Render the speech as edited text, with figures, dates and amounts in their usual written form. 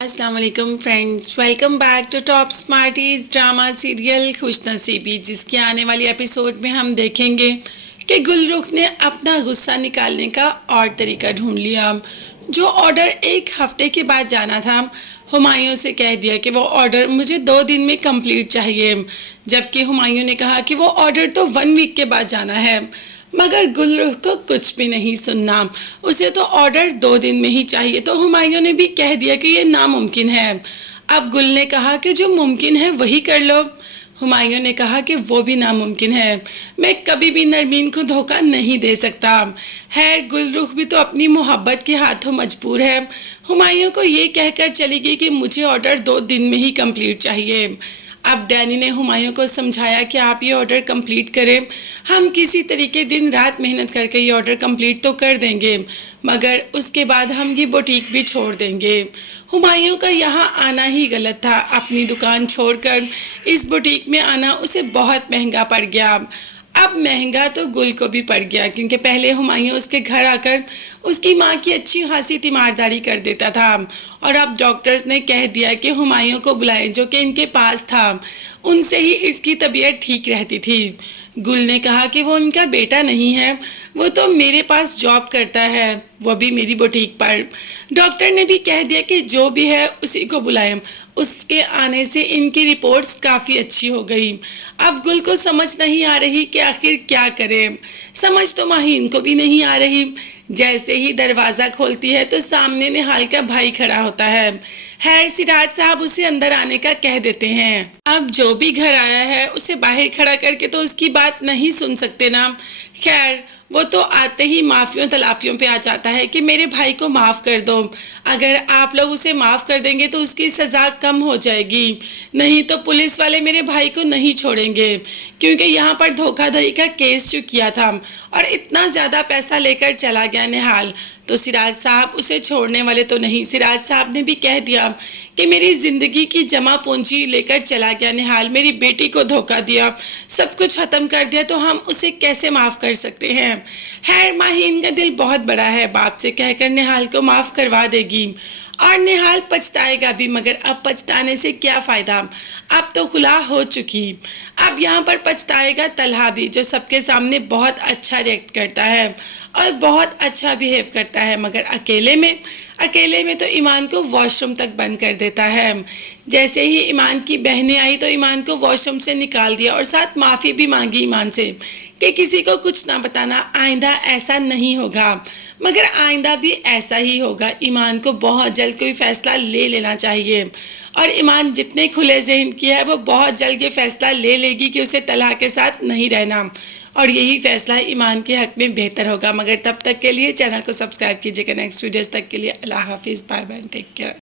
अस्सलाम वालेकुम friends, welcome back to top smarties drama serial Khush Naseebi, जिसके आने वाली एपिसोड में हम देखेंगे कि गुलरुख ने अपना गुस्सा निकालने का और तरीका ढूंढ लिया। जो ऑर्डर एक हफ्ते के बाद जाना था, हुमायूं से कह दिया कि वो ऑर्डर मुझे 2 दिन में कंप्लीट चाहिए, जबकि हुमायूं ने कहा कि वो ऑर्डर तो 1 वीक के बाद जाना है। मगर गुलरुख को कुछ भी नहीं सुनना, उसे तो ऑर्डर 2 दिन में ही चाहिए। तो हुमायूं ने भी कह दिया कि ये नामुमकिन है। अब गुल ने कहा कि जो मुमकिन है वही कर लो। हुमायूं ने कहा कि वो भी नामुमकिन है, मैं कभी भी नरमीन को धोखा नहीं दे सकता। खैर गुलरुख भी तो अपनी मोहब्बत के हाथों मजबूर है। हुमायूं को ये कहकर चली गई कि मुझे ऑर्डर 2 दिन में ही कंप्लीट चाहिए। अब डैनी ने हुमायूं को समझाया कि आप ये ऑर्डर कंप्लीट करें, हम किसी तरीके दिन रात मेहनत करके ये ऑर्डर कंप्लीट तो कर देंगे, मगर उसके बाद हम ये बुटीक भी छोड़ देंगे। हुमायूं का यहाँ आना ही गलत था, अपनी दुकान छोड़कर इस बुटीक में आना उसे बहुत महंगा पड़ गया। अब महंगा तो गुल को भी पड़ गया, क्योंकि पहले हुमायूं उसके घर आकर उसकी माँ की अच्छी खासी तीमारदारी कर देता था, और अब डॉक्टर्स ने कह दिया कि हुमायूं को बुलाएं, जो कि इनके पास था, उनसे ही इसकी तबीयत ठीक रहती थी। गुल ने कहा कि वो उनका बेटा नहीं है, वो तो मेरे पास जॉब करता है, वो भी मेरी बुटीक पर। डॉक्टर ने भी कह दिया कि जो भी है उसी को बुलाएं। उसके आने से इनकी रिपोर्ट्स काफ़ी अच्छी हो गई। अब गुल को समझ नहीं आ रही कि आखिर क्या करे। समझ तो माहीन को भी नहीं आ रही। जैसे ही दरवाज़ा खोलती है तो सामने निहाल का भाई खड़ा होता है। खैर सिराज साहब उसे अंदर आने का कह देते हैं। अब जो भी घर आया है उसे बाहर खड़ा करके तो उसकी बात नहीं सुन सकते ना। खैर वो तो आते ही माफियों तलाफियों पे आ जाता है कि मेरे भाई को माफ़ कर दो, अगर आप लोग उसे माफ़ कर देंगे तो उसकी सज़ा कम हो जाएगी, नहीं तो पुलिस वाले मेरे भाई को नहीं छोड़ेंगे, क्योंकि यहाँ पर धोखाधड़ी का केस जो किया था और इतना ज़्यादा पैसा लेकर चला गया निहाल, तो सिराज साहब उसे छोड़ने वाले तो नहीं। सिराज साहब ने भी कह दिया कि मेरी ज़िंदगी की जमा पूंजी लेकर चला गया निहाल, मेरी बेटी को धोखा दिया, सब कुछ ख़त्म कर दिया, तो हम उसे कैसे माफ़ कर सकते हैं। खैर माहीन का दिल बहुत बड़ा है, बाप से कहकर निहाल को माफ़ करवा देगी और निहाल पछताएगा भी, मगर अब पछताने से क्या फ़ायदा, अब तो खुला हो चुकी। अब यहाँ पर पछताएगा तलहा भी, जो सबके सामने बहुत अच्छा रिएक्ट करता है और बहुत अच्छा बिहेव करता है, मगर अकेले में तो ईमान को वॉशरूम तक बंद कर देता है। जैसे ही ईमान की बहनें आई तो ईमान को वॉशरूम से निकाल दिया और साथ माफ़ी भी मांगी ईमान से कि किसी को कुछ ना बताना, आइंदा ऐसा नहीं होगा। मगर आइंदा भी ऐसा ही होगा। ईमान को बहुत जल्द कोई फ़ैसला ले लेना चाहिए, और ईमान जितने खुले जहन की है वो बहुत जल्द ये फ़ैसला ले लेगी कि उसे तलहा के साथ नहीं रहना, और यही फ़ैसला ईमान के हक़ में बेहतर होगा। मगर तब तक के लिए चैनल को सब्सक्राइब कीजिएगा। नेक्स्ट वीडियोज़ तक के लिए अल्लाह हाफिज़, बाय बाय, टेक केयर।